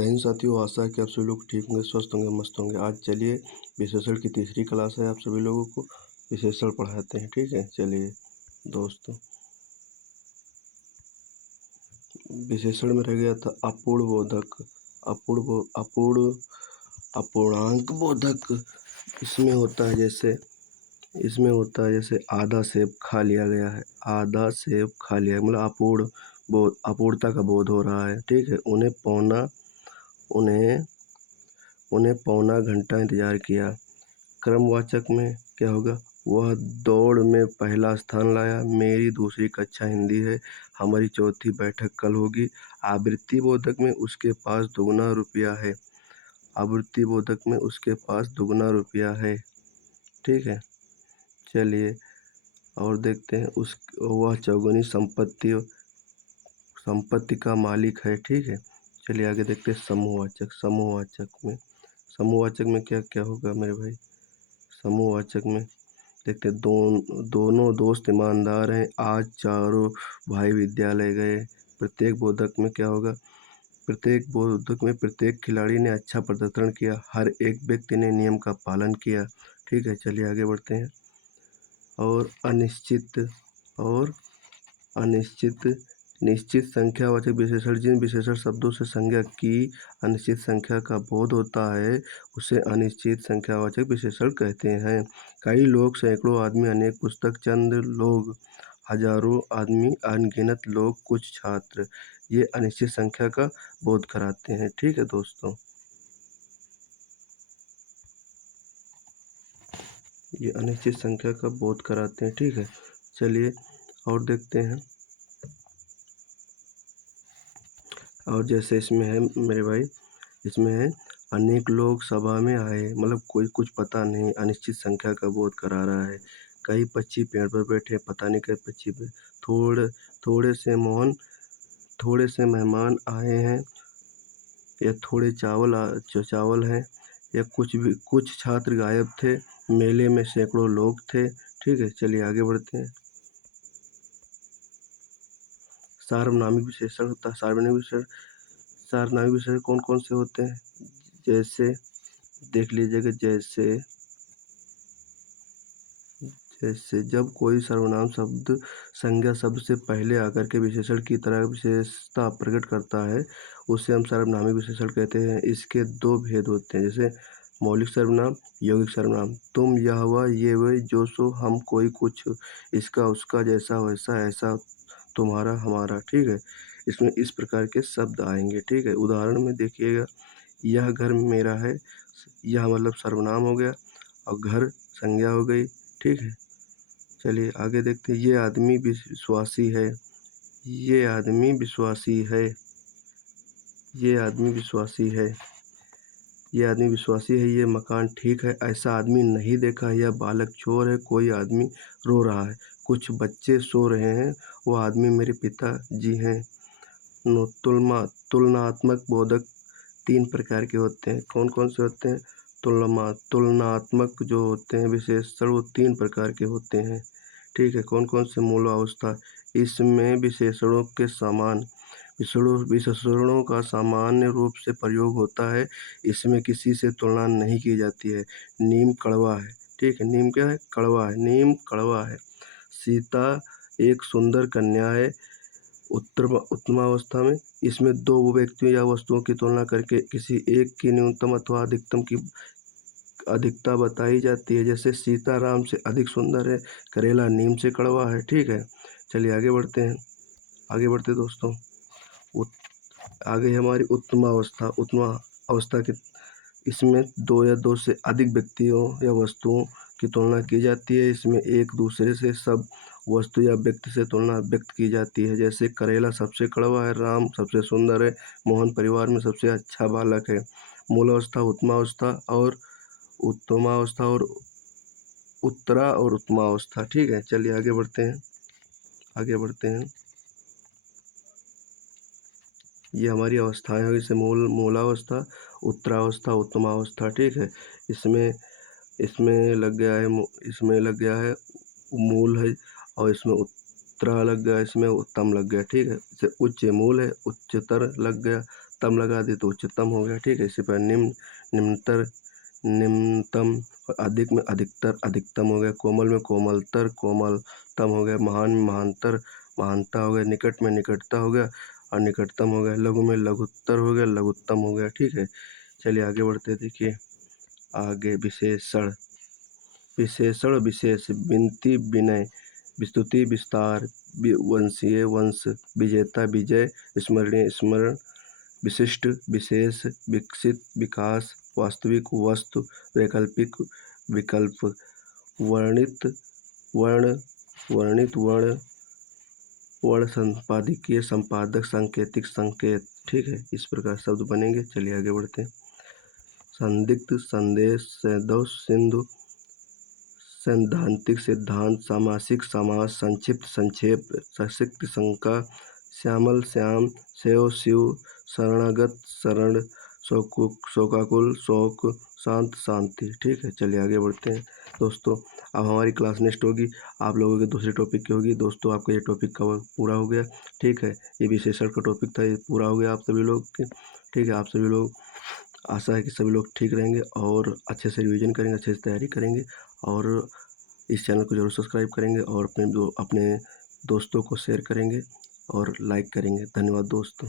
जय हिंद साथियों, आशा है कि आप सभी लोग ठीक होंगे, स्वस्थ होंगे, मस्त होंगे। आज चलिए विशेषण की तीसरी क्लास है। आप सभी लोगों को विशेषण पढ़ाते हैं, ठीक है। चलिए दोस्तों, विशेषण में रह गया था अपूर्ण बोधक, अपूर्णांक बोधक। इसमें होता है जैसे आधा सेब खा लिया गया है, आधा सेब खा लिया, मतलब अपूर्णता का बोध हो रहा है, ठीक है। उन्हें पौना घंटा इंतजार किया। क्रमवाचक में क्या होगा? वह दौड़ में पहला स्थान लाया। मेरी दूसरी कक्षा हिंदी है, हमारी चौथी बैठक कल होगी। आवृत्ति बोधक में उसके पास दुगना रुपया है। आवृत्ति बोधक में उसके पास दुगना रुपया है, ठीक है। चलिए और देखते हैं। वह चौगुनी संपत्ति का मालिक है, ठीक है। चलिए आगे देखते हैं। समूहवाचक में क्या क्या होगा मेरे भाई? समूहवाचक में देखते हैं। दोनों दोस्त ईमानदार हैं, आज चारों भाई विद्यालय गए। प्रत्येक बोधक में क्या होगा? प्रत्येक बोधक में प्रत्येक खिलाड़ी ने अच्छा प्रदर्शन किया, हर एक व्यक्ति ने नियम का पालन किया, ठीक है। चलिए आगे बढ़ते हैं। और अनिश्चित निश्चित संख्यावाचक विशेषण, जिन विशेषण शब्दों से संज्ञा की अनिश्चित संख्या का बोध होता है उसे अनिश्चित संख्यावाचक विशेषण कहते हैं। कई लोग, सैकड़ों आदमी, अनेक पुस्तक, चंद लोग, हजारों आदमी, अनगिनत लोग, कुछ छात्र, ये अनिश्चित संख्या का बोध कराते हैं, ठीक है दोस्तों। ये अनिश्चित संख्या का बोध कराते हैं, ठीक है। चलिए और देखते हैं। और जैसे इसमें है मेरे भाई, इसमें है अनेक लोग सभा में आए, मतलब कोई कुछ पता नहीं, अनिश्चित संख्या का बोध करा रहा है। कई पक्षी पेड़ पर बैठे, पता नहीं कई पक्षी पे। थोड़े से मेहमान आए हैं, या थोड़े चावल हैं, या कुछ छात्र गायब थे। मेले में सैकड़ों लोग थे, ठीक है। चलिए आगे बढ़ते हैं। सार्वनामिक विशेषण होता है। सार्वनामिक विशेषण कौन कौन से होते हैं? जैसे देख लीजिएगा। जैसे जब कोई सर्वनाम शब्द संज्ञा शब्द से पहले आकर के विशेषण की तरह विशेषता प्रकट करता है, उसे हम सार्वनामिक विशेषण कहते हैं। इसके दो भेद होते हैं, जैसे मौलिक सर्वनाम, यौगिक सर्वनाम। तुम, यह, वह, ये, वे, जो, सो, हम, कोई, कुछ, इसका, उसका, जैसा, वैसा, ऐसा, तुम्हारा, हमारा, ठीक है। इसमें इस प्रकार के शब्द आएंगे, ठीक है। उदाहरण में देखिएगा। यह घर मेरा है, यह मतलब सर्वनाम हो गया और घर संज्ञा हो गई, ठीक है। चलिए आगे देखते हैं। ये आदमी विश्वासी है, ये आदमी विश्वासी है, ये आदमी विश्वासी है, ये आदमी विश्वासी है। ये मकान ठीक है, ऐसा आदमी नहीं देखा। यह बालक चोर है, कोई आदमी रो रहा है, कुछ बच्चे सो रहे हैं, वो आदमी मेरे पिताजी हैं। तुलनात्मक बोधक तीन प्रकार के होते हैं। कौन कौन से होते हैं? तुलनात्मक जो होते हैं विशेषण, वो तीन प्रकार के होते हैं, ठीक है। कौन कौन से? मूलावस्था, इसमें विशेषणों का सामान्य रूप से प्रयोग होता है, इसमें किसी से तुलना नहीं की जाती है। नीम कड़वा है, ठीक है। नीम क्या है? कड़वा है, नीम कड़वा है। सीता एक सुंदर कन्या है, उत्तमावस्था में। इसमें दो व्यक्तियों या वस्तुओं की तुलना करके किसी एक की न्यूनतम अथवा अधिकतम की अधिकता बताई जाती है, जैसे सीता राम से अधिक सुंदर है, करेला नीम से कड़वा है, ठीक है। चलिए आगे बढ़ते दोस्तों। आगे हमारी उत्तम अवस्था की, इसमें दो या दो से अधिक व्यक्तियों या वस्तुओं की तुलना की जाती है। इसमें एक दूसरे से सब वस्तु या व्यक्ति से तुलना व्यक्त की जाती है, जैसे करेला सबसे कड़वा है, राम सबसे सुंदर है, मोहन परिवार में सबसे अच्छा बालक है। मूलावस्था, उत्तमावस्था और उत्तरा और उत्तमावस्था, ठीक है। चलिए आगे बढ़ते हैं। ये हमारी अवस्थाएं हैं, जैसे मूलावस्था, उत्तरावस्था, उत्तमावस्था, ठीक है। इसमें लग गया है मूल है, और इसमें उत्तरा लग गया, इसमें उत्तम लग गया, ठीक है। जैसे उच्च मूल है, उच्चतर लग गया, तम लगा दिए तो उच्चतम हो गया, ठीक है। इसी पर निम्न, निम्नतर, निम्नतम, अधिक में अधिकतर, अधिकतम हो गया। कोमल में कोमलतर, कोमलतम हो गया। महान में महानतर, महानता हो गया। निकट में निकटता हो गया और निकटतम हो गया। लघु में लघुत्तर हो गया, लघुत्तम हो गया, ठीक है। चलिए आगे बढ़ते हैं। देखिए आगे विशेषण, विशेषण विशेष, विनती विनय, विस्तुति विस्तार, वंशीय वंश, विजेता विजय, स्मरणीय स्मरण, विशिष्ट विशेष, विकसित विकास, वास्तविक वस्तु, वैकल्पिक विकल्प, वर्णित वर्ण, वर्णित वर्ण, वर्ण संपादकीय संपादक, सांकेतिक संकेत, ठीक है। इस प्रकार शब्द बनेंगे। चलिए आगे बढ़ते हैं। संदिग्ध संदेश, सैद्धांतिक सिंधु, सैद्धांतिक सिद्धांत, सामासिक समास, संक्षिप्त संक्षेप, सशक्त शंका, श्यामल श्याम, शैव शिव, शरणागत शरण, शोकाकुल शोक, शांत शांति, ठीक है। चलिए आगे बढ़ते हैं दोस्तों। अब हमारी क्लास नेक्स्ट होगी, आप लोगों के दूसरे टॉपिक की होगी। दोस्तों आपका ये टॉपिक कवर पूरा हो गया, ठीक है। ये विशेषण का टॉपिक था, ये पूरा हो गया आप सभी लोग के, ठीक है। आप सभी लोग, आशा है कि सभी लोग ठीक रहेंगे और अच्छे से रिवीजन करेंगे, अच्छे से तैयारी करेंगे और इस चैनल को ज़रूर सब्सक्राइब करेंगे और अपने दोस्तों को शेयर करेंगे और लाइक करेंगे। धन्यवाद दोस्तों।